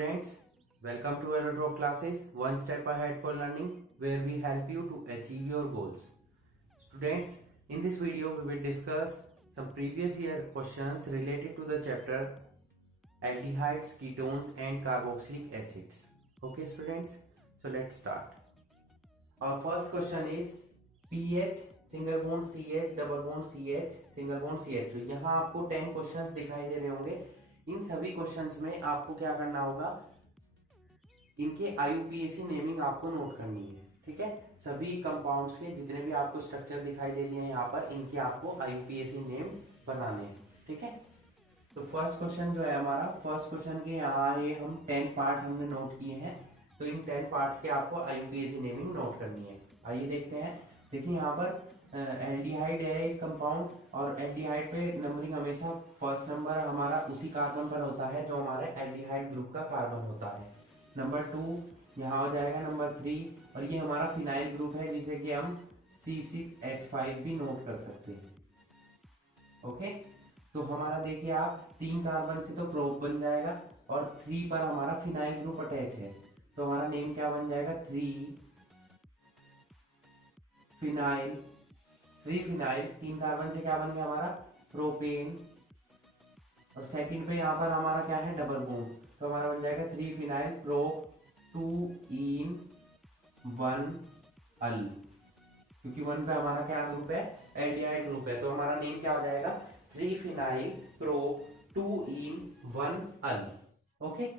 students, welcome to our Rock classes, one step ahead for learning, where we help you to achieve your goals. Students, in this video we will discuss some previous year questions related to the chapter aldehydes, ketones and carboxylic acids. Okay students, so let's start. Our first question is pH, single bond CH, double bond CH, single bond CH। तो यहाँ आपको 10 questions दिखाई दे रहे होंगे। इन सभी questions में आपको क्या करना होगा, इनके IUPAC नेमिंग आपको नोट करनी है। ठीक है, सभी कंपाउंड्स के जितने भी आपको स्ट्रक्चर दिखाई दे रहे हैं यहाँ पर, इनके आपको IUPAC नेम बनाने हैं। ठीक है, तो फर्स्ट क्वेश्चन जो है हमारा, फर्स्ट क्वेश्चन के यहाँ ये हम 10 पार्ट हमने नोट किए हैं। तो इन 10 पार्ट्स के आपको IUPAC नेमिंग नोट करनी है। आइए देखते हैं। देखिए यहाँ पर एल्डिहाइड है एक कंपाउंड, और एल्डिहाइड पे नंबरिंग हमेशा फर्स्ट नंबर हमारा उसी कार्बन पर होता है जो हमारे एल्डिहाइड ग्रुप का कार्बन होता है। नंबर 2 यहाँ हो जाएगा नंबर 3, और ये हमारा फिनाइल ग्रुप है जिसे कि हम C6H5 भी नोट कर सकते हैं। ओके, तो हमारा देखिए आप 3 कार्बन से तो प्रोप बन जाएगा, और 3 पर हमारा फिनाइल ग्रुप अटैच है, तो हमारा नेम क्या बन जाएगा, 3 फिनाइल। 3 कार्बन से क्या बन गया हमारा, प्रोपेन। और सेकंड पे यहाँ पर हमारा क्या है, डबल बॉन्ड, तो हमारा बन जाएगा 3 फिनाइल प्रोप 2 इन 1 अल, क्योंकि 1 पे हमारा क्या ग्रुप है, एल्डिहाइड ग्रुप है। तो हमारा नेम क्या हो जाएगा, 3 फिनाइल प्रोप 2 इन 1 अल। ओके,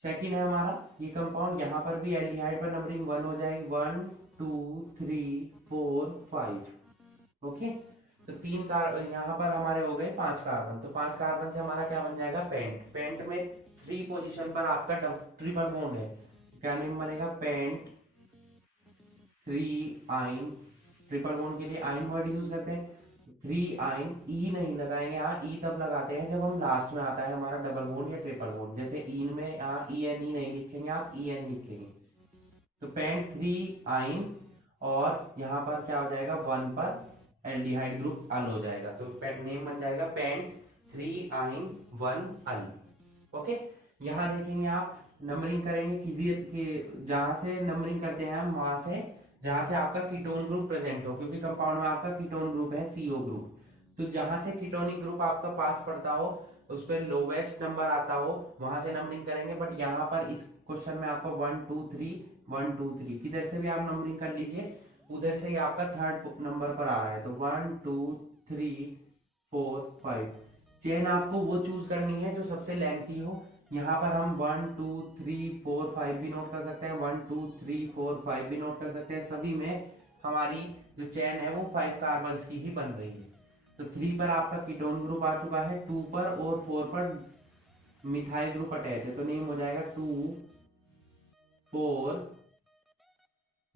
सेकंड है हमारा ये कंपाउंड, यहाँ पर भी एल्डिहाइड पर नंबरिंग 1 हो जाएगी, 1 2 3 4 5। ओके, तो 3 कार्बन यहाँ पर हमारे हो गए 5 कार्बन। तो 5 कार्बन से हमारा क्या बन जाएगा, पेंट। पेंट में 3 पोजीशन पर आपका ट्रिपल बॉन्ड है, क्या नेम बनेगा, पेंट 3 आइन। ट्रिपल बॉन्ड के लिए आइन वर्ड यूज करते हैं, 3 आइन। ई नहीं लगाएंगे यहाँ, ई तब लगाते हैं जब हम लास्ट में आता है हमारा डबल बॉन्ड या ट्रिपल बॉन्ड। जैसे इन में यहाँ ENE नहीं लिखेंगे आप, EN लिखेंगे। तो पेंट 3 आइन, और यहाँ पर क्या हो जाएगा, 1 पर एल्डिहाइड ग्रुप अल हो जाएगा। तो नेम बन जाएगा पेंट 3 आइन 1 अल। ओके, यहाँ देखेंगे आप नंबरिंग करेंगे कि जहां से नंबरिंग करते हैं हम, वहां से जहां से आपका कीटोन ग्रुप प्रेजेंट हो, क्योंकि कंपाउंड में आपका कीटोन ग्रुप है CO ग्रुप। तो जहां से कीटोनिक ग्रुप आपका पास पड़ता हो, उस पर लोवेस्ट नंबर आता हो, वहां से नंबरिंग करेंगे। बट यहाँ पर इस क्वेश्चन में आपको 1 2 3 1 2 3 किधर से भी आप नंबरिंग कर लीजिए, उधर से ही आपका थर्ड नंबर पर आ रहा है। तो 1 2 3 4 5। चेन आपको वो चूज करनी है जो सबसे लेंथी हो। यहाँ पर हम 1 2 3 4 5 भी नोट कर सकते हैं, 1 2 3 4 5 भी नोट कर सकते हैं। सभी में हमारी जो चेन है वो 5 कार्बन की ही बन रही है। तो 3 पर आपका कीटोन ग्रुप आ चुका है, 2 पर और 4 पर मिथाइल ग्रुप अटैच है, तो नेम हो जाएगा 2 4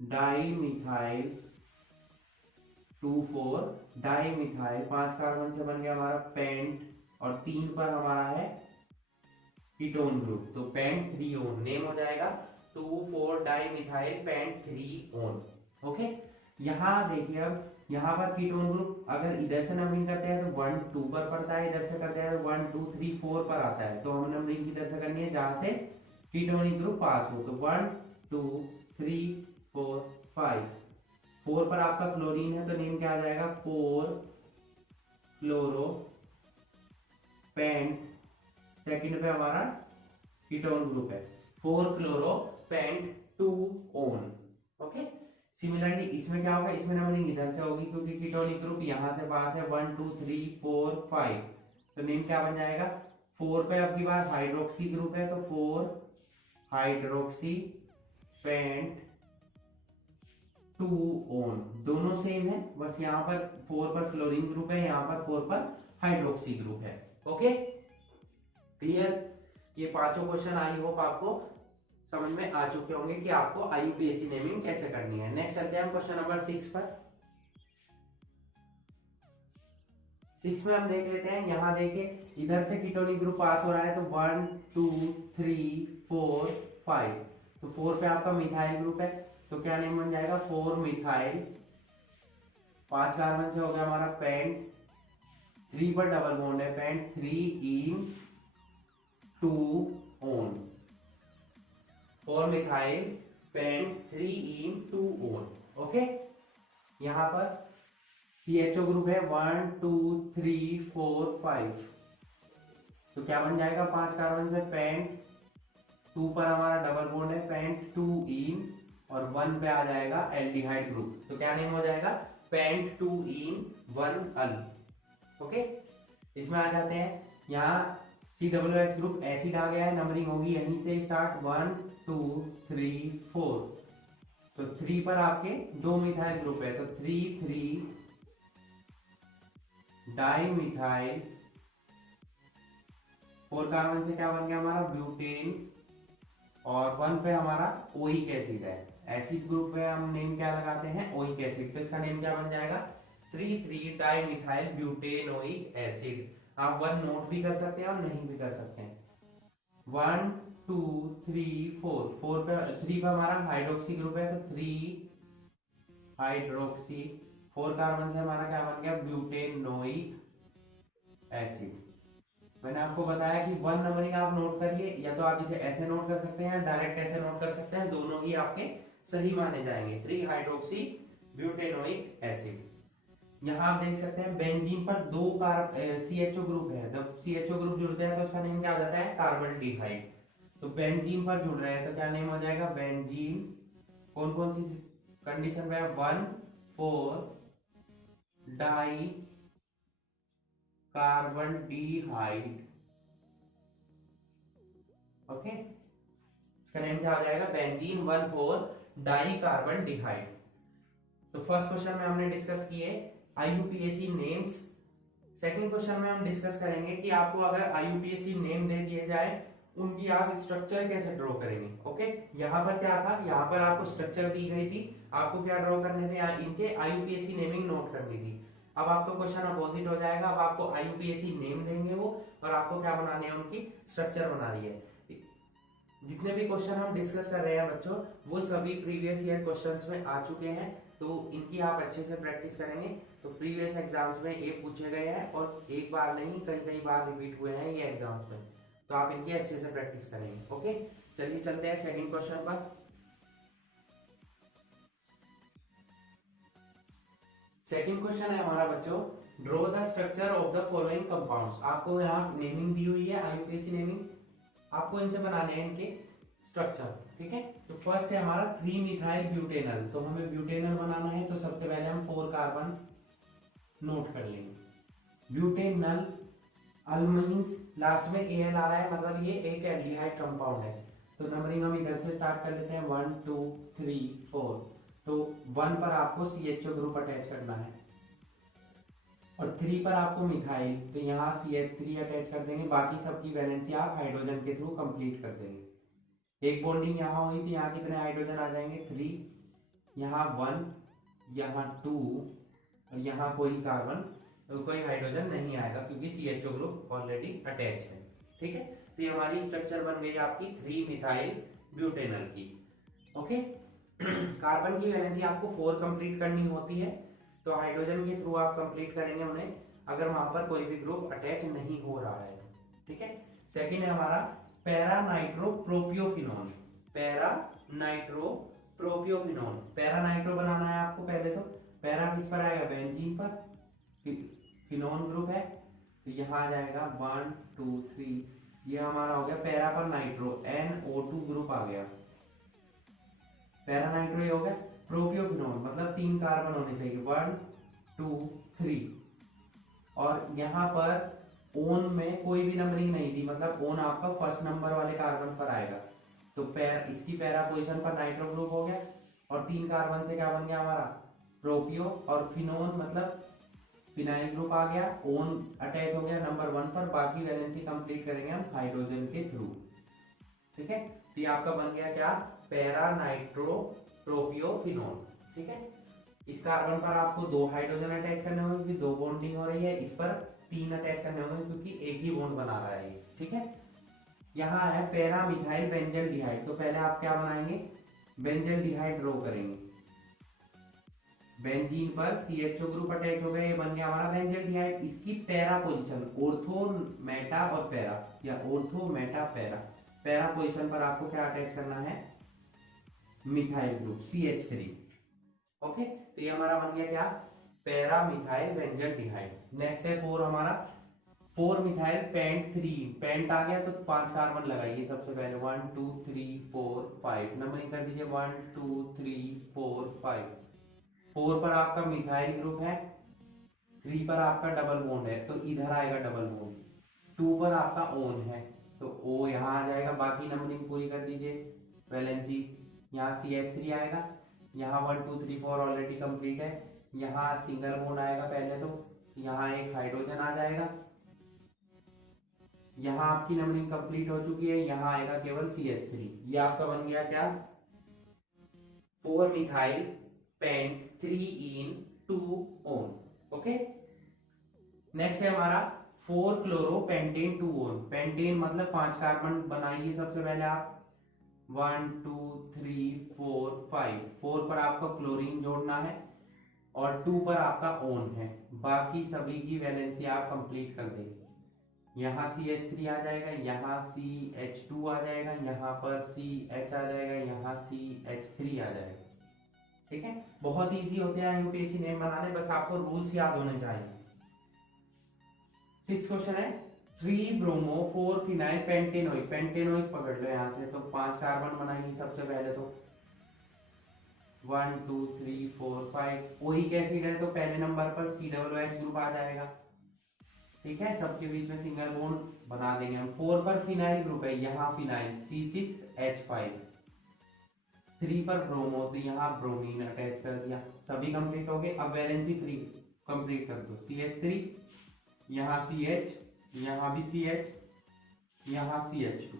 di methyl 2 4 di methyl. 5 carbon से बन गया हमारा पेंट, और 3 पर हमारा है कीटोन ग्रुप, तो पेंट 3 ओन। नेम हो जाएगा 2 4 di methyl paint 3 own. Okay, यहाँ देखिए अब यहाँ पर कीटोन ग्रुप अगर इधर से नंबरिंग करते हैं तो 1 2 पर पड़ता है, इधर से करते हैं तो 1 2 3 4 पर आता है। तो हम नंबरिंग किधर से करनी है, जहां से कीटोनिक ग्रुप पास हो। तो 1 2 3 4 5। 4 पर आपका क्लोरीन है, तो नेम क्या आ जाएगा, 4 क्लोरो पेंट। सेकंड पे हमारा कीटोन ग्रुप है, 4 chloro pent 2 one. Okay, similarly इसमें क्या होगा, इसमें नंबरिंग इधर से होगी क्योंकि कीटोनिक ग्रुप यहां से पास है, 1 2 3 4 5। तो नेम क्या बन जाएगा, 4 पे अब की बार हाइड्रोक्सी ग्रुप है, तो 4 हाइड्रोक्सी पेंट 2 ओन। दोनों सेम है, बस यहाँ पर 4 पर क्लोरीन ग्रुप है, यहाँ पर 4 पर हाइड्रोक्सी ग्रुप है। Okay, clear. ये पांचों क्वेश्चन आई होप आपको समझ में आ चुके होंगे कि आपको IUPAC नेमिंग कैसे करनी है। नेक्स्ट चलते हैं हम क्वेश्चन नंबर 6 पर। 6 में हम देख लेते हैं, यहाँ देखिए इधर से कीटोनिक ग्रुप पास हो रहा है, तो 1 2 3 4 5। तो 4 पे आपका मिथाइल ग्रुप है, तो क्या नेम बन जाएगा, 4 मिथाइल। 5 कार्बन से हो गया हमारा पेंट, 3 पर डबल बॉन्ड है, पेंट 3 इन 2 ओन। 4 मिथाइल पेंट 3 इन 2 ओन। ओके, यहाँ पर CHO ग्रुप है 1 2 3 4 5, तो क्या बन जाएगा 5 कार्बन से पेंट 2 पर हमारा डबल बॉन्ड है पेंट 2 इन, और 1 पे आ जाएगा एल्डिहाइड ग्रुप, तो क्या नेम हो जाएगा पेंट 2 इन 1 अल। ओके, इसमें आ जाते हैं, यहाँ COOH ग्रुप एसिड आ गया है, नंबरिंग होगी यहीं से स्टार्ट 1 2 3 4, तो 3 पर आपके 2 मिथाइल ग्रुप है, तो 3 3 डाई मिथाइल, 4 कार्बन से क्या बन गया हमारा ब्यूटेन, और 1 पे हमारा ओइक एसिड है। एसिड ग्रुप पे हम नेम क्या लगाते हैं ओइक एसिड, तो इसका नेम क्या बन जाएगा 3 3 डाई मिथाइल ब्यूटेनोइक एसिड। आप 1 नोट भी कर सकते हैं और नहीं भी कर सकते हैं। 1 2 3 4, 4 पे 3 पे हमारा हाइड्रोक्सी ग्रुप है, तो 3 हाइड्रोक्सी, 4 कार्बन से हमारा क्या बन गया ब्यूटेनोइक एसिड। मैंने आपको बताया कि 1 नंबरिंग आप नोट करिए, या तो आप इसे ऐसे नोट कर सकते हैं डायरेक्ट ऐसे नोट कर सकते हैं, दोनों ही आपके सही माने जाएंगे। 3 हाइड्रोक्सी ब्यूटेनोइक एसिड। यहाँ आप देख सकते हैं बेंजीन पर 2 CHO ग्रुप है, जब CHO ग्रुप जुड़ते हैं तो उसका नेम क्या हो जाता है कार्बल्डिहाइड। तो बेंजीन पर जुड़ रहे हैं तो क्या नेम हो जाएगा बेंजीन। कौन कौन सी कंडीशन पे है 1 4 डाई कार्बन डिहाइड। ओके, इसका नेम क्या हो जाएगा बेंजीन 1 4 डाई कार्बन डिहाइड। तो फर्स्ट क्वेश्चन में हमने डिस्कस किए IUPAC नेम्स। सेकंड क्वेश्चन में हम डिस्कस करेंगे कि आपको अगर IUPAC नेम दे दिए जाए उनकी आप स्ट्रक्चर कैसे ड्रॉ करेंगे। ओके, यहाँ पर क्या था, यहाँ पर आपको स्ट्रक्चर दी गई थी, आपको क्या ड्रॉ करने थे, इनके IUPAC नेमिंग नोट करनी थी। अब आपका क्वेश्चन अपोजिट हो जाएगा, अब आपको IUPAC नेम देंगे वो, और आपको क्या बनाने हैं उनकी स्ट्रक्चर बनानी है। जितने भी क्वेश्चन हम डिस्कस कर रहे हैं बच्चों, वो सभी प्रीवियस ईयर क्वेश्चंस में आ चुके हैं, तो इनकी आप अच्छे से प्रैक्टिस करेंगे तो प्रीवियस एग्जाम्स में ये पूछे गए हैं, और एक बार नहीं कई कई बार रिपीट हुए हैं ये एग्जाम्स में, तो आप इनकी अच्छे से प्रैक्टिस करेंगे। ओके, चलिए चलते हैं सेकंड क्वेश्चन पर। सेकंड क्वेश्चन है हमारा बच्चों, draw the structure of the following compounds. आपको यहाँ नेमिंग दी हुई है IUPAC नेमिंग, आपको इनसे बनाने हैं इनके स्ट्रक्चर। ठीक है, तो फर्स्ट है हमारा 3 मिथाइल ब्यूटेनल, तो हमें ब्यूटेनल बनाना है तो सबसे पहले हम 4 कार्बन नोट कर लेंगे। ब्यूटेनल अल मींस लास्ट में Al आ रहा है, मतलब ये एक एल्डिहाइड कंपाउंड है, तो नंबरिंग हम इधर से स्टार्ट कर लेते हैं 1 2 3 4, तो 1 पर आपको CHO ग्रुप अटैच करना है, और 3 पर आपको मिथाइल, तो यहाँ CH3 अटैच कर देंगे, बाकी सबकी वैलेंसी आप हाइड्रोजन के थ्रू कंप्लीट कर देंगे। एक बॉन्डिंग यहाँ हुई तो यहाँ कितने हाइड्रोजन आ जाएंगे 3, यहाँ 1, यहाँ 2, और यहाँ कोई कार्बन तो कोई हाइड्रोजन नहीं आएगा क्योंकि CHO ग्रुप ऑलरेडी अटैच है। ठीक है, तो ये हमारी स्ट्रक्चर बन गई आपकी 3 मिथाइल ब्यूटेनल की। ओके, कार्बन की वैलेंसी आपको 4 कंप्लीट करनी होती है, तो हाइड्रोजन के थ्रू आप कंप्लीट करेंगे उन्हें अगर वहां पर कोई भी ग्रुप अटैच नहीं हो रहा है। ठीक है, सेकंड है हमारा para nitro propiophenone. Para nitro propiophenone, para nitro बनाना है आपको पहले, तो पैरा किस पर आएगा बेंजीन पर, फिनोन ग्रुप है, तो यहाँ आ जाएगा 1 2 3, ये हमारा हो गया पैरा पर नाइट्रो, NO2 ग्रुप आ गया, पैरा नाइट्रो ये हो गया। प्रोपियोफिनोन मतलब 3 कार्बन होने चाहिए 1 2 3, और यहाँ पर ओन में कोई भी नंबरिंग नहीं थी, मतलब ओन आपका फर्स्ट नंबर वाले कार्बन पर आएगा, तो इसकी पैरा पोजीशन पर नाइट्रो ग्रुप हो गया, और 3 कार्बन से क्या बन गया हमारा प्रोपियो, और फिनोन मतलब फिनाइल ग्रुप आ गया, ओन अटैच हो गया नंबर 1 पर, बाकी वैलेंसी कंप्लीट करेंगे हम हाइड्रोजन के थ्रू। ठीक है, तो ये आपका बन गया क्या पैरा नाइट्रो प्रोपियोफिनोन। ठीक है, इस कार्बन पर आपको 2 हाइड्रोजन अटैच करने होंगे क्योंकि 2 बॉन्डिंग हो रही है, इस पर 3 अटैच करने होंगे क्योंकि एक ही बॉन्ड बना रहा है। ठीक है, यहाँ है पैरा मिथाइल बेंजल डिहाइड, तो पहले आप क्या बनाएंगे बेंजल डिहाइड ड्रॉ करेंगे, बेंजीन पर CHO ग्रुप अटैच हो गया, ये बन गया हमारा बेंजल डिहाइड। इसकी पैरा पोजीशन ऑर्थो मेटा और पैरा, या ortho Meta para, para position पर आपको क्या अटैच करना है मिथाइल ग्रुप CH3। ओके, तो ये हमारा बन गया क्या, पैरा मिथाइल बेंजोल्डिहाइड। नेक्स्ट है 4 हमारा 4 मिथाइल पेंट 3, पेंट आ गया तो 5 कार्बन लगाइए सबसे पहले 1 2 3 4 5, नंबरिंग कर दीजिए 1 2 3 4 5। 4 पर आपका मिथाइल ग्रुप है, 3 पर आपका डबल बॉन्ड है तो इधर आएगा डबल बॉन्ड, 2 पर आपका ओन है तो O यहाँ आ जाएगा। बाकी नंबरिंग पूरी कर दीजिए, वैलेंसी यहाँ CH3 आएगा, यहाँ 1 2 3 4 ऑलरेडी कंप्लीट है, यहाँ सिंगल बॉन्ड आएगा पहले तो यहाँ एक हाइड्रोजन आ जाएगा, यहाँ आपकी नंबरिंग कंप्लीट हो चुकी है, यहाँ आएगा केवल CH3। ये आपका बन गया क्या, 4 मिथाइल पेंट 3 इन 2 ओन। ओके, नेक्स्ट है हमारा 4 क्लोरो पेंटेन 2 ओन। पेंटेन मतलब 5 कार्बन बनाइए सबसे पहले आप 1 2 3 4 5। 4 पर आपको क्लोरीन जोड़ना है और 2 पर आपका ओन है, बाकी सभी की वैलेंसी आप कंप्लीट कर देंगे। यहाँ CH3 आ जाएगा, यहाँ CH2 आ जाएगा, यहाँ पर CH आ जाएगा, यहाँ CH3 आ जाएगा। ठीक है, बहुत इजी होते हैं यूपीएससी नेम बनाने, बस आपको रूल्स याद होने चाहिए। 6 क्वेश्चन है 3 ब्रोमो 4 फिनाइल पेंटेनोइक। पेंटेनोइक पकड़ लो यहाँ से, तो 5 कार्बन बनाएंगे सबसे पहले तो 1 2 3 4 5। ओइक एसिड है तो पहले नंबर पर COOH ग्रुप आ जाएगा। ठीक है, सबके बीच में सिंगल बॉन्ड बना देंगे हम। 4 पर फिनाइल ग्रुप है, यहाँ फिनाइल C6H5। 3 पर ब्रोमो तो यहाँ ब्रोमीन अटैच कर दिया, सभी कंप्लीट हो गए। अब वैलेंसी 3 कंप्लीट कर दो, CH3, यहाँ CH, यहाँ भी CH, यहाँ CH2।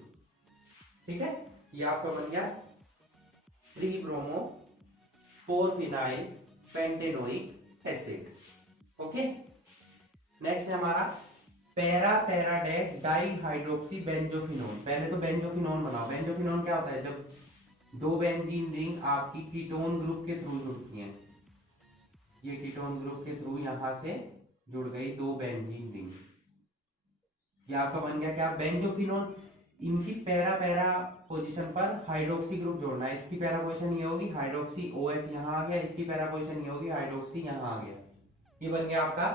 ठीक है, ये आपका बन गया 3 bromo 4 phenyl pentanoic acid. Okay, next है हमारा para para dash di hydroxy benzophenone. पहले तो बेंजोफिनोन बनाओ। बेंजोफिनोन क्या होता है, जब 2 बेंजीन रिंग आपकी कीटोन ग्रुप के थ्रू जुड़ती हैं, ये कीटोन ग्रुप के थ्रू यहां से जुड़ गई 2 बेंजीन रिंग, ये आपका बन गया क्या, बेंजोफिनोन। इनकी पैरा पैरा पोजीशन पर हाइड्रोक्सी ग्रुप जोड़ना है। इसकी पैरा पोजीशन ये होगी हाइड्रोक्सी OH यहाँ आ गया, इसकी पैरा पोजीशन ये होगी हाइड्रोक्सी यहाँ आ गया। ये बन गया आपका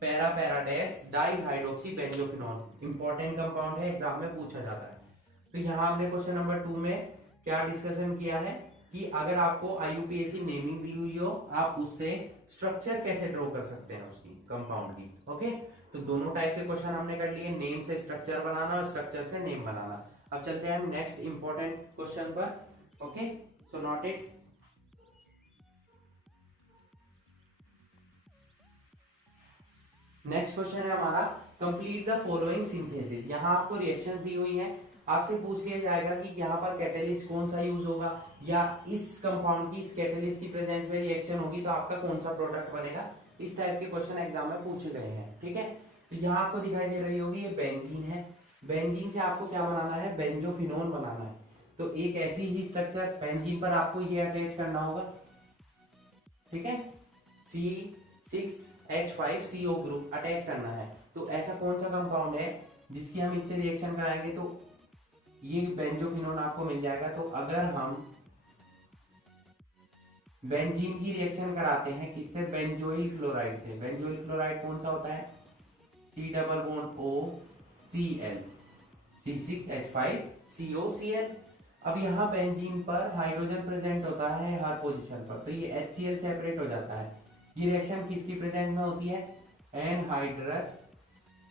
para para dash di hydroxy benzophenone. Important compound है, एग्जाम में पूछा जाता है। तो यहाँ हमने क्वेश्चन नंबर 2 में क्या डिस्कशन किया है कि अगर आपको IUPAC नेमिंग दी हुई हो, आप उससे स्ट्रक्चर कैसे ड्रॉ कर सकते हैं उसकी कंपाउंड की। ओके, तो दोनों टाइप के क्वेश्चन हमने कर लिए, नेम से स्ट्रक्चर बनाना और स्ट्रक्चर से नेम बनाना। अब चलते हैं हम नेक्स्ट इंपॉर्टेंट क्वेश्चन पर। Okay, so note it. Next question है हमारा कंप्लीट द फॉलोइंग सिंथेसिस। यहाँ आपको रिएक्शंस दी हुई हैं, आपसे पूछ लिया जाएगा कि यहाँ पर कैटेलिस्ट कौन सा यूज होगा, या इस कंपाउंड की इस कैटेलिस्ट की प्रेजेंस में रिएक्शन होगी तो आपका कौन सा प्रोडक्ट बनेगा। इस टाइप के क्वेश्चन एग्जाम में पूछे गए हैं। ठीक है, तो यहाँ आपको दिखाई दे रही होगी ये बेंजीन है, बेंजीन से आपको क्या बनाना है, बेंजोफिनोन बनाना है। तो एक ऐसी ही स्ट्रक्चर बेंजीन पर आपको ये अटैच करना होगा। ठीक है, C6H5CO ग्रुप अटैच करना है। तो ऐसा कौन सा कंपाउंड है जिसकी हम इससे रिएक्शन कराएंगे तो ये बेंजोफिनोन आपको मिल जाएगा। तो अगर हम बेंजीन की रिएक्शन कराते हैं किससे, बेंजोइल क्लोराइड से। बेंजोइल क्लोराइड कौन सा होता है, C+OCl C6H5COCl। अब यहाँ बेंजीन पर हाइड्रोजन प्रेजेंट होता है हर पोजीशन पर, तो ये HCl सेपरेट हो जाता है। ये रिएक्शन किसकी प्रेजेंस में होती है, एनहाइड्रस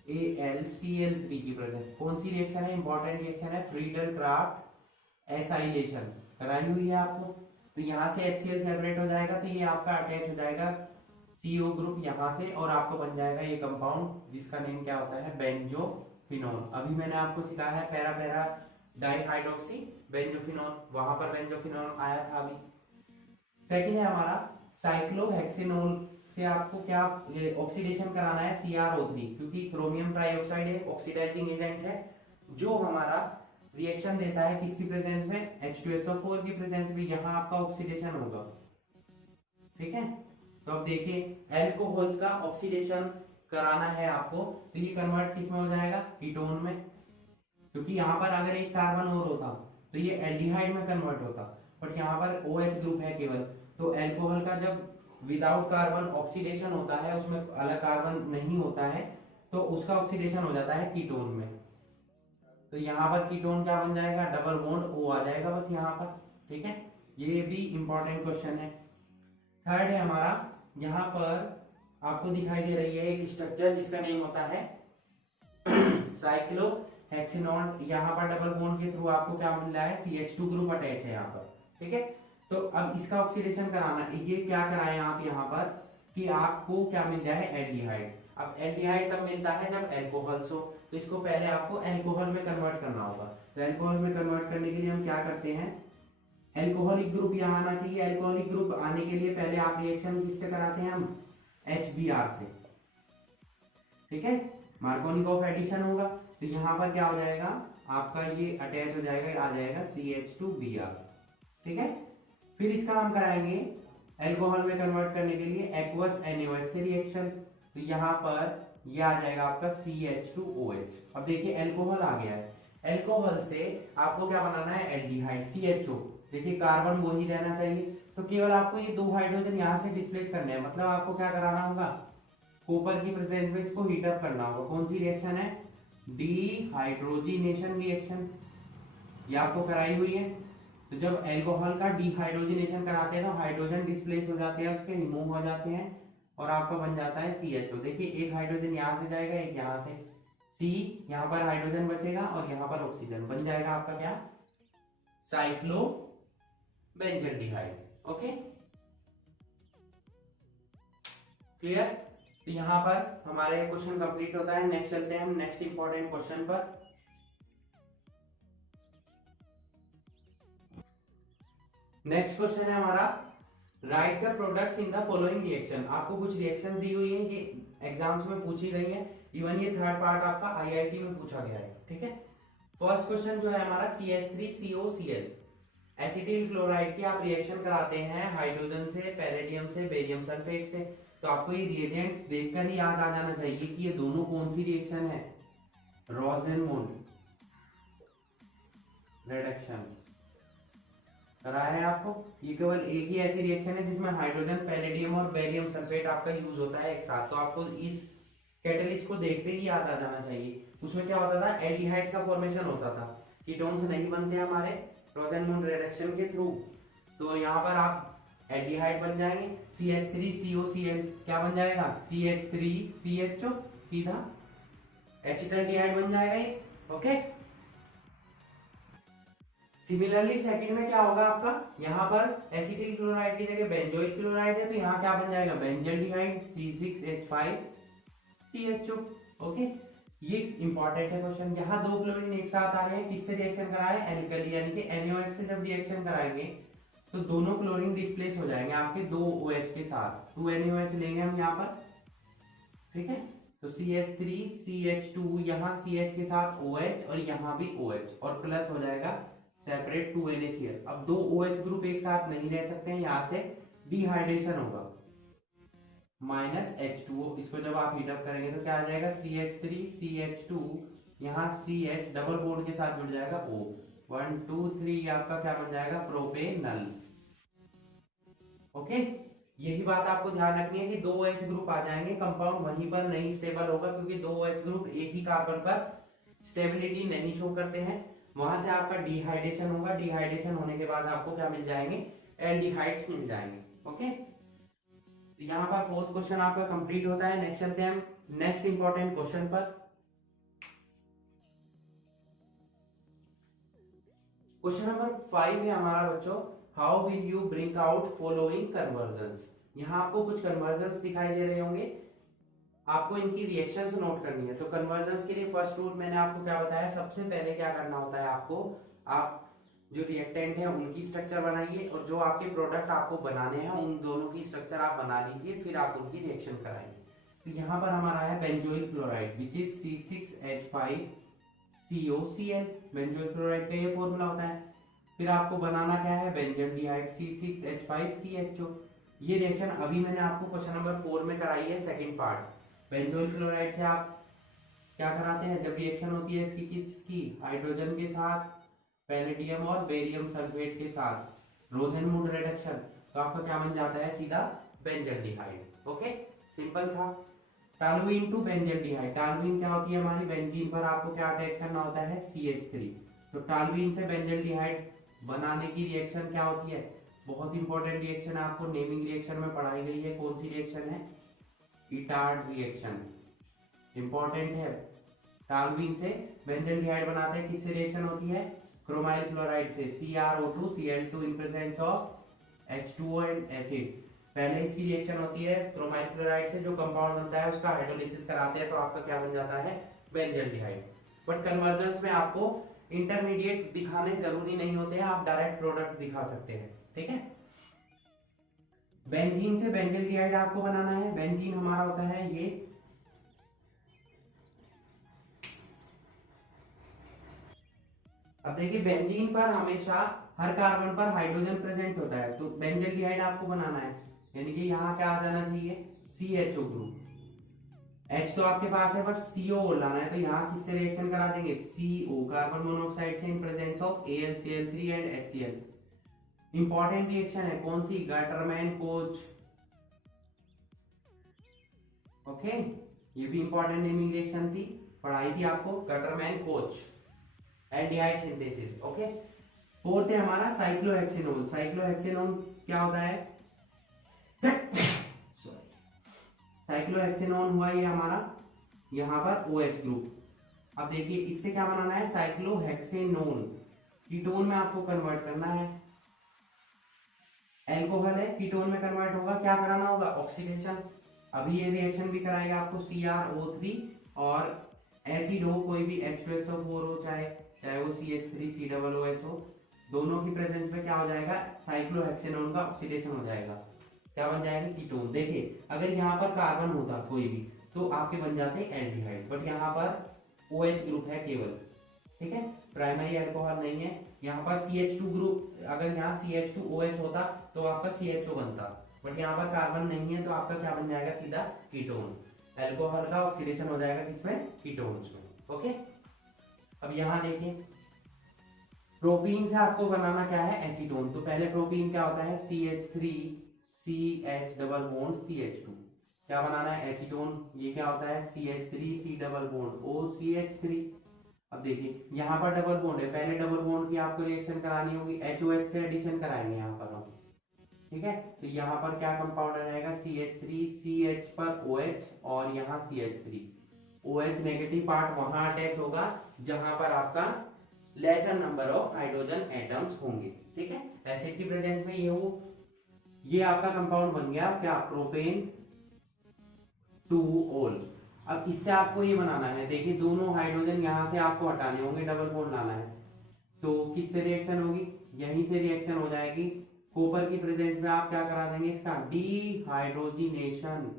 AlCl3 की प्रेजेंस। कौन सी रिएक्शन है, इंपॉर्टेंट रिएक्शन है, फ्रीडल क्राफ्ट एसाइलेशन कराई हुई है आपको। तो यहाँ से HCl सेपरेट हो जाएगा, तो ये आपका अटैच हो जाएगा CO ग्रुप यहाँ से, और आपको बन जाएगा ये कंपाउंड जिसका नेम क्या होता है, बेंजोफिनोन। अभी मैंने आपको सिखाया है पैरा पैरा डाइहाइड्रोक्सी बेंजोफिनोन, वहां पर बेंजोफिनोन आया था अभी। सेकंड है हमारा साइक्लोहेक्सेनोल से आपको क्या ऑक्सीडेशन कराना है, CrO3, क्योंकि क्रोमियम ट्राइऑक्साइड है, ऑक्सीडाइजिंग एजेंट है, जो हमारा रिएक्शन देता है किसकी प्रेजेंस में, H2SO4 की प्रेजेंस में। यहाँ आपका ऑक्सीडेशन होगा। ठीक है, तो अब देखिए एल्कोहल्स का ऑक्सीडेशन कराना है आपको, तो ये कन्वर्ट किस में हो जाएगा, कीटोन में, क्योंकि यहाँ पर अगर एक कार्बन और होता तो ये एल्डिहाइड में कन्वर्ट होता, बट यहाँ पर OH ग्रुप है केवल। तो एल्कोहल का जब विदाउट कार्बन ऑक्सीडेशन होता है, उसमें अलग कार्बन नहीं होता है, तो उसका ऑक्सीडेशन हो जाता है कीटोन में। तो यहाँ पर कीटोन क्या बन जाएगा, डबल बॉन्ड O आ जाएगा बस यहाँ पर। ठीक है, ये भी इंपॉर्टेंट क्वेश्चन है। थर्ड है हमारा, यहाँ पर आपको दिखाई दे रही है एक स्ट्रक्चर जिसका नेम होता है साइक्लोहेक्सेनॉन। यहाँ पर डबल बॉन्ड के थ्रू आपको क्या मिल रहा है, CH2 ग्रुप अटैच है यहाँ पर। ठीक है, तो अब इसका ऑक्सीडेशन कराना, ये क्या कराएं आप यहाँ पर कि आपको क्या मिल जाए, एल्डिहाइड। अब एल्डिहाइड तब मिलता है जब एल्कोहल्स हो, तो इसको पहले आपको एल्कोहल में कन्वर्ट करना होगा। तो एल्कोहल में कन्वर्ट करने के लिए हम क्या करते हैं, एल्कोहलिक ग्रुप यहाँ आना चाहिए। एल्कोहलिक ग्रुप आने के लिए पहले आप रिएक्शन किससे कराते हैं, हम HBr से। ठीक है, मार्कोनिकॉफ एडिशन होगा। तो यहाँ पर क्या हो जाएगा, आपका ये अटैच हो जाएगा, आ जाएगा CH2Br। ठीक है, फिर इसका हम कराएंगे एल्कोहल में कन्वर्ट करने के लिए एक्वस NaOH से रिएक्शन। तो यहाँ पर ये आ जाएगा आपका CH2OH। अब देखिए एल्कोहल आ गया है, एल्कोहल से आपको क्या बनाना है, एल्डिहाइड CHO। देखिए कार्बन वो ही रहना चाहिए, तो केवल आपको ये 2 हाइड्रोजन यहाँ से डिस्प्लेस करने हैं। मतलब आपको क्या कराना होगा, कॉपर की प्रेजेंस में इसको हीट अप करना होगा। कौन सी रिएक्शन है, डिहाइड्रोजिनेशन रिएक्शन, ये आपको कराई हुई है। तो जब एल्कोहल का डिहाइड्रोजिनेशन कराते हैं तो हाइड्रोजन डिस्प्लेस हो जाते हैं, उसके रिमूव हो जाते हैं और आपका बन जाता है CHO। देखिए एक हाइड्रोजन यहाँ से जाएगा, एक यहाँ से, C यहाँ पर हाइड्रोजन बचेगा और यहाँ पर ऑक्सीजन बन जाएगा आपका क्या, साइक्लो बेंजल्डिहाइड। Okay, clear. तो यहाँ पर हमारे क्वेश्चन कंप्लीट होता है। नेक्स्ट चलते हैं हम नेक्स्ट इंपॉर्टेंट क्वेश्चन पर। नेक्स्ट क्वेश्चन है हमारा, right the products in the following reaction. आपको कुछ रिएक्शन दी हुई है, ये एग्जाम्स में पूछी गई है, इवन ये थर्ड पार्ट आपका IIT में पूछा गया है। ठीक है, फर्स्ट क्वेश्चन जो है हमारा CH3COCl, एसिटिल क्लोराइड की आप रिएक्शन कराते हैं हाइड्रोजन से, पैलेडियम से, बेरियम सल्फेट से। तो आपको ये रिएजेंट्स देखकर ही याद आ जाना चाहिए कि ये दोनों कौन सी रिएक्शन है, रोसेनमूड रिडक्शन कराया है आपको। ये केवल एक ही ऐसी रिएक्शन है जिसमें हाइड्रोजन, पैलेडियम और बेरियम सल्फेट आपका यूज होता है एक साथ। तो आपको इस कैटलिस्ट को देखते ही याद आ जाना चाहिए। उसमें क्या होता था, एल्डिहाइड्स का फॉर्मेशन होता था, कीटोन्स नहीं बनते हमारे रोसेनमूड रिडक्शन के थ्रू। तो यहाँ पर आप एल्डिहाइड बन जाएंगे, CH3COCl क्या बन जाएगा, CH3CHO, सीधा एसिटाल्डिहाइड बन जाएगा ये। ओके, सिमिलरली सेकंड में क्या होगा आपका, यहाँ पर एसिटिल क्लोराइड की जगह बेंजोइल क्लोराइड है, तो यहाँ क्या बन जाएगा, बेंजल्डिहाइड C6H5CHO। ओके, ये इंपॉर्टेंट है क्वेश्चन। यहाँ 2 क्लोरीन एक साथ आ रहे हैं, किससे रिएक्शन करा रहे हैं, एल्कली यानी कि NaOH से जब रिएक्शन कराएंगे तो दोनों क्लोरीन डिस्प्लेस हो जाएंगे आपके 2 OH के साथ। 2 NaOH लेंगे हम यहाँ पर। ठीक है, तो CH3CH2, यहाँ CH के साथ OH और यहाँ भी OH और प्लस हो जाएगा सेपरेट 2 NaCl। अब 2 OH ग्रुप एक साथ नहीं रह सकते हैं, यहाँ से डिहाइड्रेशन होगा, -H2O। इसको जब आप हीटअप करेंगे तो क्या आ जाएगा, CH3CH2, यहाँ CH डबल बॉन्ड के साथ जुड़ जाएगा O, 1 2 3 आपका क्या बन जाएगा, प्रोपेनल। ओके, यही बात आपको ध्यान रखनी है कि 2 OH ग्रुप आ जाएंगे, कंपाउंड वहीं पर नहीं स्टेबल होगा, क्योंकि 2 OH ग्रुप एक ही कार्बन पर स्टेबिलिटी नहीं शो करते हैं। वहां से आपका डिहाइड्रेशन होगा, डिहाइड्रेशन होने के बाद आपको क्या मिल जाएंगे, एल्डिहाइड्स मिल जाएंगे। ओके, तो यहाँ पर फोर्थ क्वेश्चन आपका कंप्लीट होता है। नेक्स्ट चलते हैं हम नेक्स्ट इंपॉर्टेंट क्वेश्चन पर। क्वेश्चन नंबर 5 है हमारा बच्चों, how will you bring out following convergence. यहाँ आपको कुछ कन्वर्जन्स दिखाई दे रहे होंगे, आपको इनकी रिएक्शंस नोट करनी है। तो कन्वर्जन्स के लिए फर्स्ट रूल मैंने आपको क्या बताया, सबसे पहले क्या करना होता है आपको, आप जो रिएक्टेंट है उनकी स्ट्रक्चर बनाइए और जो आपके प्रोडक्ट आपको बनाने हैं उन दोनों की स्ट्रक्चर आप बना लीजिए, फिर आप उनकी रिएक्शन कराएंगे। तो यहाँ पर हमारा है benzoyl chloride which is C6H5COCl, benzoyl chloride का ये फॉर्मूला होता है। फिर आपको बनाना क्या है, बेंजल्डिहाइड C6H5CHO। ये रिएक्शन अभी मैंने आपको क्वेश्चन नंबर 4 में कराई है, सेकंड पार्ट। बेंजोइल क्लोराइड से आप क्या कराते हैं, जब रिएक्शन होती है इसकी किसकी, हाइड्रोजन के साथ, पैलेडियम और बेरियम सल्फेट के साथ, रोजन मूड रिडक्शन, तो आपका क्या बन जाता है सीधा बेंजल्डिहाइड। ओके, सिंपल था। टॉलुइन टू बेंजल्डिहाइड, टॉलुइन क्या होती है हमारी, बेंजीन पर आपको क्या अटैच करना होता है CH3, तो टॉलुइन से बेंजल्डिहाइड बनाने की रिएक्शन क्या होती है, बहुत इंपॉर्टेंट रिएक्शन है, आपको नेमिंग रिएक्शन में पढ़ाई गई है, कौन सी रिएक्शन है, इटार्ड रिएक्शन, इंपॉर्टेंट है। टॉलुइन से बेंजल्डिहाइड बनाते हैं, किससे रिएक्शन होती है, क्रोमाइल क्लोराइड से, CrO2 Cl2 in presence of H2O and acid. पहले इसकी रिएक्शन होती है क्रोमाइल क्लोराइड से, जो कंपाउंड बनता है उसका हाइड्रोलिसिस कराते हैं, तो आपका क्या बन जाता है बेंजल्डिहाइड। बट कन्वर्जन्स में आपको इंटरमीडिएट दिखाने जरूरी नहीं होते हैं, आप डायरेक्ट प्रोडक्ट दिखा सकते हैं, ठीक है। बेंजीन से बेंजल्डिहाइड आपको बनाना है, बेंजीन हमारा होता है ये, अब देखिए बेंजीन पर हमेशा हर कार्बन पर हाइड्रोजन प्रेजेंट होता है, तो बेंजल्डिहाइड आपको बनाना है, यानी कि यहाँ क्या आ जाना चाहिए CHO ग्रुप, H तो आपके पास है बस CO लाना है, तो यहाँ किससे रिएक्शन करा देंगे, CO कार्बन मोनोऑक्साइड से in presence of AlCl3 and HCl। Important reaction है कौन सी, गाटरमैन कोच। ओके, ये भी इंपॉर्टेंट नेमिंग रिएक्शन थी, पढ़ाई थी आपको, Gattermann Koch aldehyde synthesis. Okay, fourth है हमारा साइक्लोहेक्सेनोन, साइक्लोहेक्सेनोन क्या होता है साइक्लोहेक्सेनोन हुआ ये हमारा यहाँ पर OH ग्रुप। अब देखिए इससे क्या बनाना है, साइक्लोहेक्सेनोन कीटोन में आपको कन्वर्ट करना है, एल्कोहल है कीटोन में कन्वर्ट होगा, क्या कराना होगा ऑक्सीडेशन, अभी ये रिएक्शन भी कराएगा आपको CrO3 और एसिड हो कोई भी H2SO4 हो, चाहे वो CH3COOH हो, दोनों की प्रेजेंस में क्या हो जाएगा, साइक्लोहेक्सेनोन का ऑक्सीडेशन हो जाएगा, क्या बन जाएगा कीटोन। देखिए अगर यहाँ पर कार्बन होता कोई भी तो आपके बन जाते एल्डिहाइड, बट यहाँ पर OH ग्रुप है केवल, ठीक है, प्राइमरी अल्कोहल नहीं है। यहाँ पर CH2 ग्रुप, अगर यहाँ CH2OH होता तो आपका CHO बनता, बट यहाँ पर कार्बन नहीं है, तो आपका क्या बन जाएगा सीधा कीटोन, अल्कोहल का ऑक्सीडेशन हो जाएगा किसमें, कीटोन्स में। ओके, अब यहाँ देखिए प्रोपीन से आपको बनाना क्या है एसीटोन, तो पहले प्रोपीन क्या होता है CH3CH डबल बॉन्ड CH2, क्या बनाना है एसीटोन, ये क्या होता है CH3C डबल बॉन्ड OCH3। अब देखिए यहाँ पर डबल बॉन्ड है, पहले डबल बॉन्ड की आपको रिएक्शन करानी होगी, HOH से एडिशन कराएंगे यहाँ पर हम, ठीक है, तो यहाँ पर क्या कंपाउंड आ जाएगा CH3, CH पर OH और यहाँ CH3, OH नेगेटिव पार्ट वहां अटैच होगा जहां पर आपका laser number of hydrogen atoms होंगे, ठीक है, एसिड की प्रेजेंस में ये आपका कंपाउंड बन गया क्या, प्रोपेन 2-ओल। अब इससे आपको ये बनाना है, देखिए दोनों हाइड्रोजन यहां से आपको हटाने होंगे, डबल बॉन्ड लाना है, तो किससे रिएक्शन होगी, यहीं से रिएक्शन हो जाएगी, कॉपर की प्रेजेंस में आप क्या करा देंगे इसका डीहाइड्रोजिनेशन,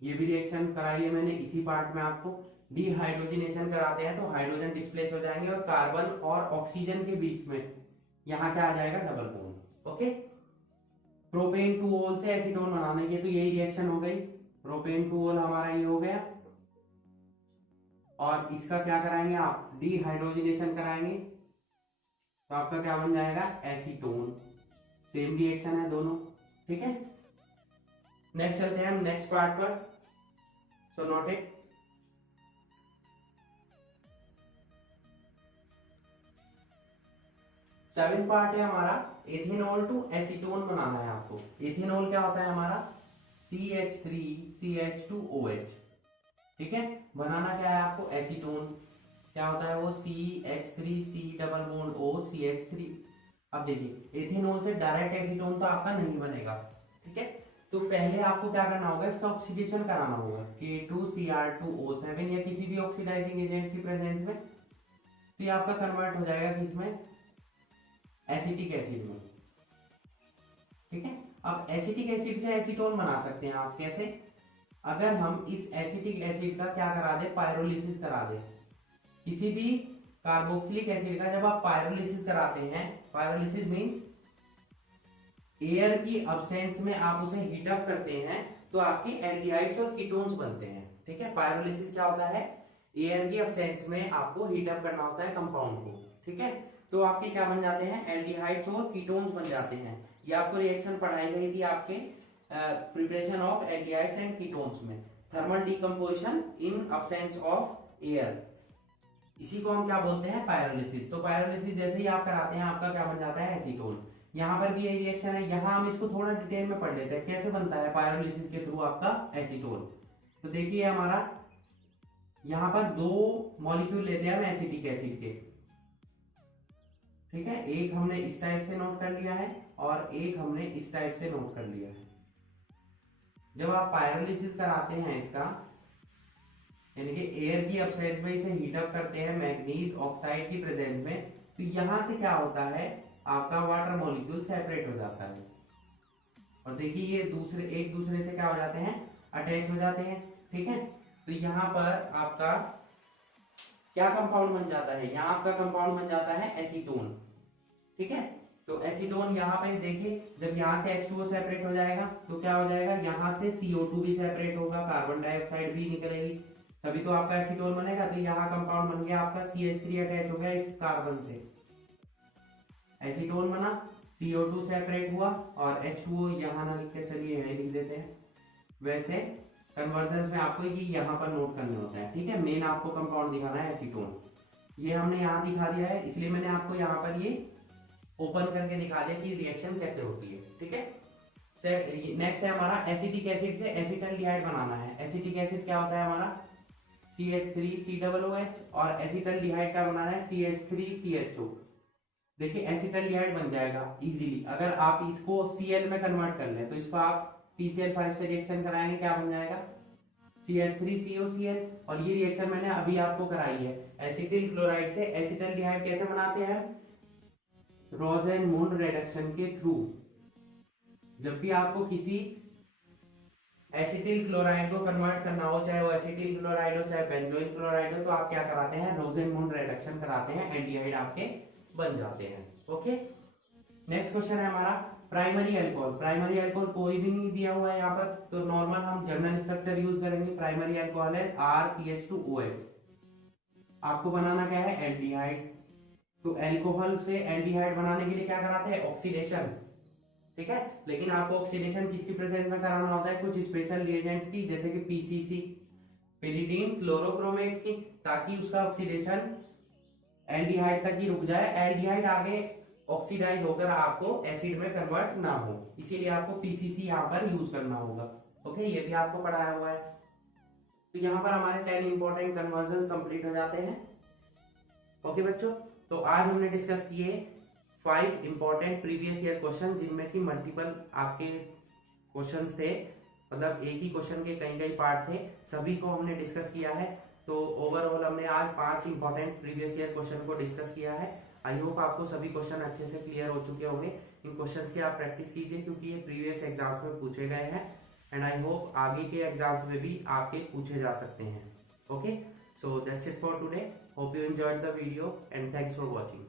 ये भी रिएक्शन कराई है मैंने इसी पार्ट में आपको, डीहाइड्रोजिनेशन कराते हैं तो हाइड्रोजन डिस्प्लेस हो जाएंगे और कार्बन और ऑक्सीजन के बीच में यहाँ क्या आ जाएगा डबल बॉन्ड। ओके, प्रोपेन 2-ओल से एसीटोन बनाने की, तो यही रिएक्शन हो गई, प्रोपेन 2-ओल हमारा ये हो गया, और इसका क्या कराएंगे आप डीहाइड्रोजिनेशन कराएंगे, तो आपका क्या बन जाएगा एसीटोन, सेम रिएक्शन है दोनों, ठीक है। नेक्स्ट चलते हैं हम नेक्स्ट पार्ट पर, so note it. Seventh part है हमारा एथेनॉल टू एसीटोन बनाना है आपको। एथेनॉल क्या होता है हमारा CH3CH2OH, ठीक है, बनाना क्या है आपको एसीटोन, क्या होता है वो CH3C double bond O CH3। अब देखिए एथेनॉल से डायरेक्ट एसीटोन तो आपका नहीं बनेगा, ठीक है, तो पहले आपको क्या करना होगा, इसका ऑक्सीडेशन कराना होगा K2Cr2O7 या किसी भी ऑक्सीडाइजिंग एजेंट की प्रेजेंस में, तो ये आपका कन्वर्ट हो जाएगा किसमें एसिटिक एसिड में, ठीक है। अब एसिटिक एसिड से एसीटोन बना सकते हैं आप कैसे, अगर हम इस एसिटिक एसिड का क्या करा दे पायरोलिसिस करा दे, किसी भी कार्बोक्सिलिक एसिड का जब आप पायरोलिसिस कराते हैं, पायरोलिसिस मींस एयर की अब्सेंस में आप उसे हीट अप करते हैं तो आपके एल्डिहाइड्स और कीटोन्स बनते हैं, ठीक है। पायरोलिसिस क्या होता है, एयर की अब्सेंस में आपको हीट अप करना होता है कंपाउंड को, ठीक है, तो आपके क्या बन जाते हैं, एल्डिहाइड्स और कीटोन्स बन जाते हैं। ये आपको रिएक्शन पढ़ाई गई थी आपके preparation of aldehydes and ketones में, thermal decomposition in absence of air. इसी को हम क्या बोलते हैं, पायरोलिसिस। तो पायरोलिसिस जैसे ही आप कराते हैं आपका क्या बन जाता है, एसीटोन। यहाँ पर भी यही रिएक्शन है, यहाँ हम इसको थोड़ा डिटेल में पढ़ लेते हैं कैसे बनता है पायरोलिसिस के थ्रू आपका एसीटोन। तो देखिए हमारा यहाँ पर दो मॉलिक्यूल लेते हैं हम एसिटिक एसिड के, ठीक है। एक हमने इस टाइप से नोट कर लिया है और एक हमने इस टाइप से नोट कर लिया है। जब आप पायरोलिसिस कराते हैं इसका, यानी कि एयर की अपसेंस में इसे हीट अप करते हैं मैग्नीज ऑक्साइड की प्रेजेंस में, तो यहां से क्या होता है, आपका वाटर मॉलिक्यूल सेपरेट हो जाता है। और देखिए ये दूसरे एक दूसरे से क्या हो जाते हैं, अटैच हो जाते हैं, ठीक है। तो यहाँ पर आपका क्या कंपाउंड बन जाता है, यहाँ आपका कंपाउंड बन जाता है एसीटोन, ठीक है। तो एसीटोन यहाँ पे देखिए, जब यहाँ से H2O सेपरेट हो जाएगा तो क्या हो जाएगा, यहाँ से CO2 भी सेपरेट होगा, कार्बन डाइऑक्साइड भी निकलेगी, तभी तो आपका एसीटोन बनेगा। तो यहाँ कंपाउंड बन गया आपका CH3 अटैच हो गया इस कार्बन से, एसीटोन बना, CO2 सेपरेट हुआ और H2O यहाँ ना लिख के, चलिए यही लिख देते हैं। वैसे कन्वर्जन में आपको ये यहाँ पर नोट करने होता है, ठीक है। मेन आपको कंपाउंड दिखाना है एसीटोन, ये हमने यहाँ दिखा दिया है, इसलिए मैंने आपको यहाँ पर ये ओपन करके दिखा दिया कि रिएक्शन कैसे होती है, ठीक है। नेक्स्ट है हमारा एसिटिक एसिड से एसिटल्डिहाइड बनाना है। एसिटिक एसिड क्या होता है हमारा, CH3COOH, और एसिटल्डिहाइड का बनाना है CH3CHO। देखिए एसिटल्डिहाइड बन जाएगा इजीली अगर आप इसको Cl में कन्वर्ट कर लें। तो इसको आप PCl5 से रिएक्शन कराएंगे, क्या बन जाएगा, CH3COCl। और ये रिएक्शन मैंने अभी आपको कराई है, एसिटिल क्लोराइड से एसिटल्डिहाइड कैसे बनाते हैं, रोसेनमुंड रिडक्शन के थ्रू। जब भी आपको किसी एसिटिल क्लोराइड को कन्वर्ट करना हो, चाहे वो एसिटिल क्लोराइड हो चाहे बेंजोइल क्लोराइड हो, तो आप क्या कराते हैं, रोसेनमुंड रिडक्शन कराते हैं, एल्डिहाइड आपके बन जाते हैं, ओके। नेक्स्ट क्वेश्चन है हमारा प्राइमरी अल्कोहल। प्राइमरी अल्कोहल कोई भी नहीं दिया हुआ है यहाँ पर, तो नॉर्मल हम जनरल स्ट्रक्चर यूज करेंगे। प्राइमरी अल्कोहल है RCH2OH। आपको बनाना क्या है, एल्डिहाइड। तो अल्कोहल से एल्डिहाइड बनाने के लिए क्या कराते हैं, ऑक्सीडेशन, ठीक है। लेकिन आपको ऑक्सीडेशन किसकी प्रेजेंस में कराना होता है, कुछ स्पेशल रिएजेंट्स की, जैसे कि PCC, पिरिडीन क्लोरोक्रोमेट की, ताकि उसका ऑक्सीडेशन एल्डिहाइड तक ही रुक जाए, एल्डिहाइड आगे ऑक्सीडाइज होकर आपको एसिड में कन्वर्ट ना हो, इसीलिए आपको PCC यहाँ पर यूज करना होगा, ओके। ये भी आपको पढ़ाया हुआ है। तो यहाँ पर हमारे 10 इंपॉर्टेंट कन्वर्जन कंप्लीट हो जाते हैं, ओके बच्चों। तो आज हमने डिस्कस किए 5 इंपॉर्टेंट प्रीवियस ईयर क्वेश्चन, जिनमें की मल्टीपल आपके क्वेश्चंस थे, मतलब एक ही क्वेश्चन के कई कई पार्ट थे, सभी को हमने डिस्कस किया है। तो ओवरऑल हमने आज 5 इंपॉर्टेंट प्रीवियस ईयर क्वेश्चन को डिस्कस किया है। आई होप आपको सभी क्वेश्चन अच्छे से क्लियर हो चुके होंगे। इन क्वेश्चंस की आप प्रैक्टिस कीजिए, क्योंकि ये प्रीवियस एग्जाम्स में पूछे गए हैं, एंड आई होप आगे के एग्जाम्स में भी आपके पूछे जा सकते हैं, okay. So that's it for today. Hope you enjoyed the video and thanks for watching.